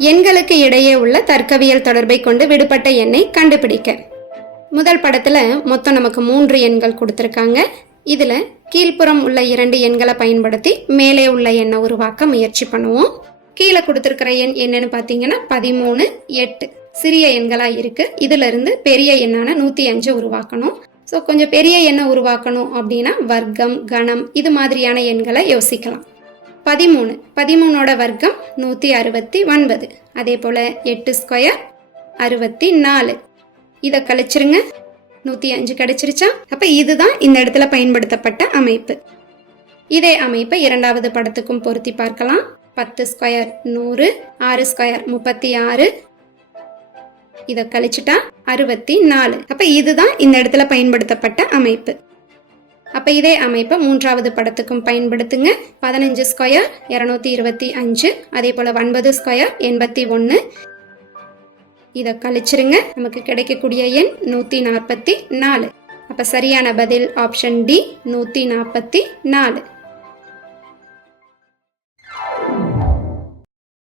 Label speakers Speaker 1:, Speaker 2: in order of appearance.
Speaker 1: எண்களுக்கு இடையே உள்ள தர்க்கவியல் தொடர்பை கொண்டு விடுபட்ட எண்ணை கண்டுபிடிக்க. முதல் படத்துல மொத்தம் நமக்கு மூன்று எண்கள் கொடுத்துருக்காங்க. இதுல கீழ்ப்புறம் உள்ள இரண்டு எண்களை பயன்படுத்தி மேலே உள்ள எண்ணை உருவாக்க முயற்சி பண்ணுவோம். கீழே கொடுத்துருக்கிற எண் என்னன்னு பார்த்தீங்கன்னா பதிமூணு எட்டு. சிறிய எண்களா இருக்கு. இதுல இருந்து பெரிய எண்ணான நூத்தி அஞ்சு உருவாக்கணும். ஸோ கொஞ்சம் பெரிய எண்ணை உருவாக்கணும் அப்படின்னா வர்க்கம் கணம் இது மாதிரியான எண்களை யோசிக்கலாம். பதிமூணு. பதிமூணோட வர்க்கம் நூற்றி அறுபத்தி ஒன்பது. அதே போல் எட்டு ஸ்கொயர் அறுபத்தி நாலு. இதை கழிச்சிருங்க. நூற்றி அஞ்சு கிடைச்சிருச்சா? அப்போ இதுதான் இந்த இடத்துல பயன்படுத்தப்பட்ட அமைப்பு. இதே அமைப்பை இரண்டாவது படத்துக்கும் பொருத்தி பார்க்கலாம். பத்து ஸ்கொயர் நூறு ஆறு ஸ்கொயர் முப்பத்தி ஆறு. இதை கழிச்சிட்டா அறுபத்தி நாலு. அப்போ இதுதான் இந்த இடத்துல பயன்படுத்தப்பட்ட அமைப்பு. அப்போ இதே அமைப்பை மூன்றாவது படத்துக்கும் பயன்படுத்துங்க. பதினஞ்சு ஸ்கொயர் இரநூத்தி இருபத்தி அஞ்சு. அதே போல் ஒன்பது ஸ்கொயர் எண்பத்தி ஒன்று இதை கழிச்சிருங்க. நமக்கு கிடைக்கக்கூடிய எண் நூற்றி நாற்பத்தி நாலு. அப்போ சரியான பதில் ஆப்ஷன் டி நூற்றி நாற்பத்தி நாலு.